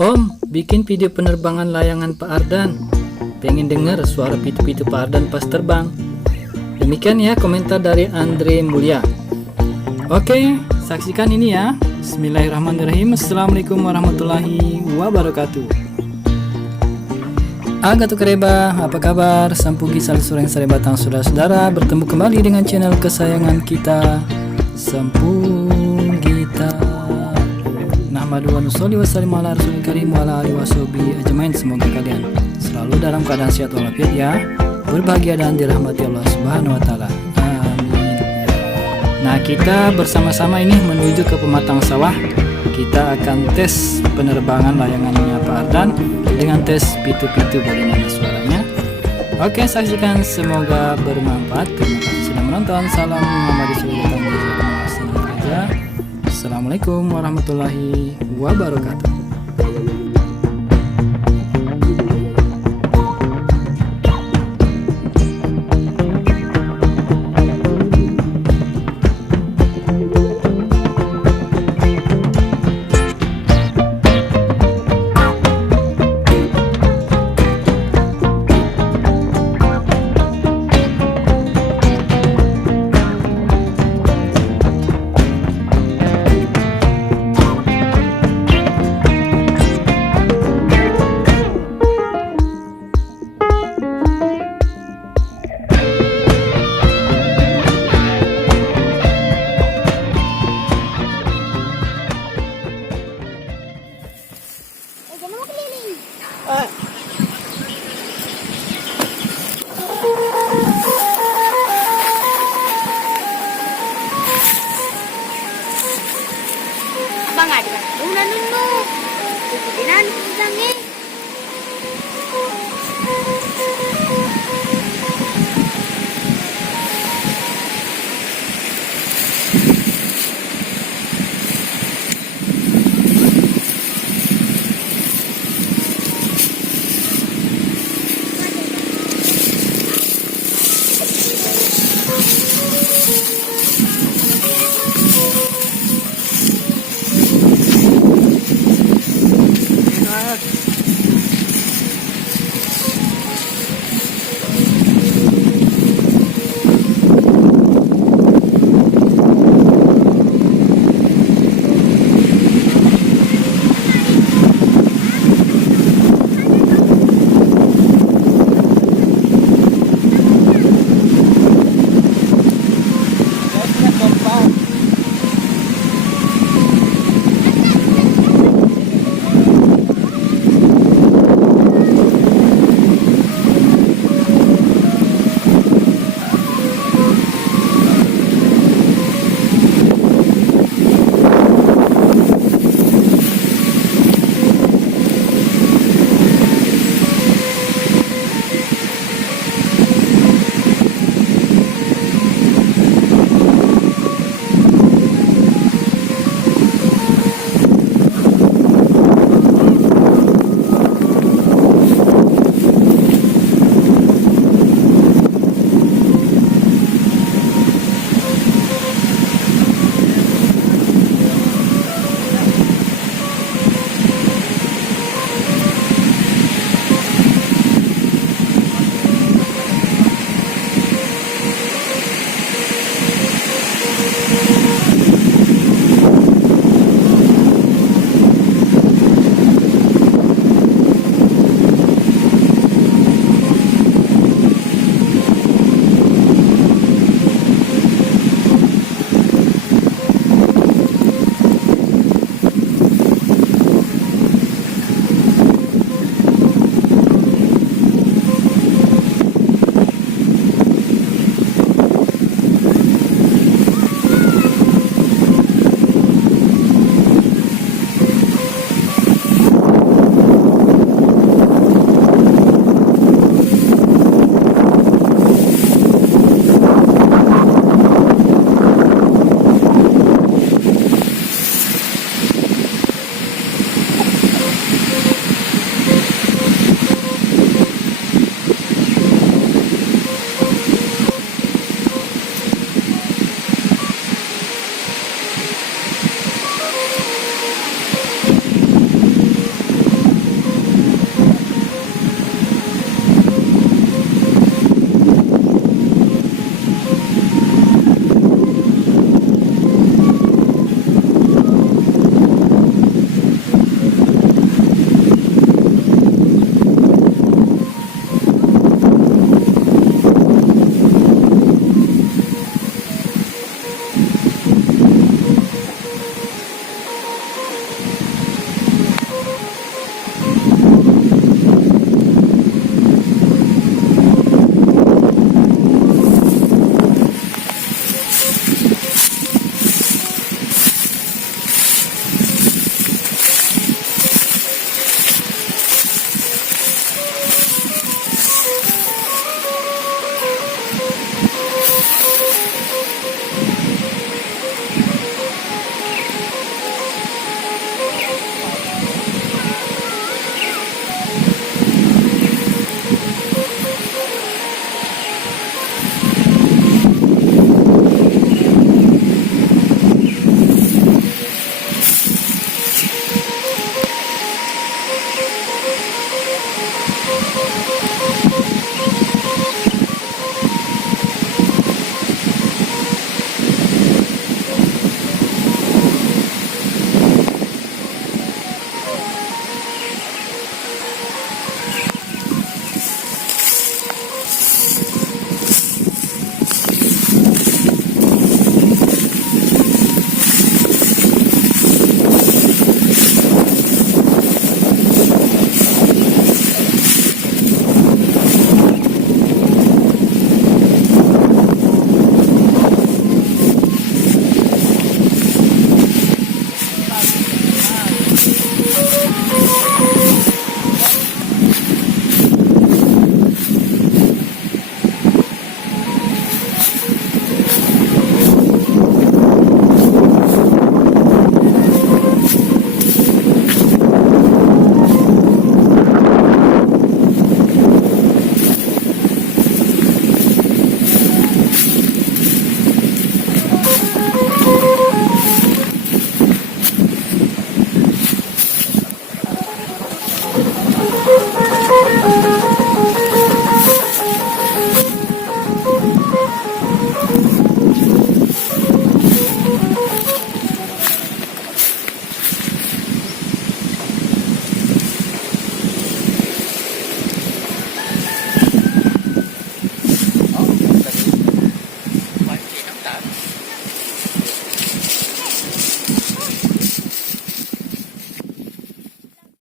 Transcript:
Om, bikin video penerbangan layangan Pak Ardan. Pengen denger suara pitu-pitu Pak Ardan pas terbang. Demikian ya komentar dari Andre Mulya. Oke, saksikan ini ya. Bismillahirrahmanirrahim. Assalamualaikum warahmatullahi wabarakatuh. Agato Kereba, apa kabar? Sampugi sal sureng sare batang saudara-saudara, bertemu kembali dengan channel kesayangan kita, Sampugita. Nahmadu wa nusolli wa sallim ala rasulil karim wa ala alihi washabihi ajmain. Semoga kalian selalu dalam keadaan sehat walafiat ya, berbahagia dan dirahmati Allah Subhanahu wa taala. Amin. Nah, kita bersama-sama ini menuju ke pematang sawah. Kita akan tes penerbangan layangannya Pak Ardan dengan tes pitu-pitu bagaimana suaranya. Oke, saksikan, semoga bermanfaat. Terima kasih sudah menonton. Salam Muhammad Rasulullah. Assalamualaikum warahmatullahi wabarakatuh. Bang ada udah nunu. Kemudian bilangnya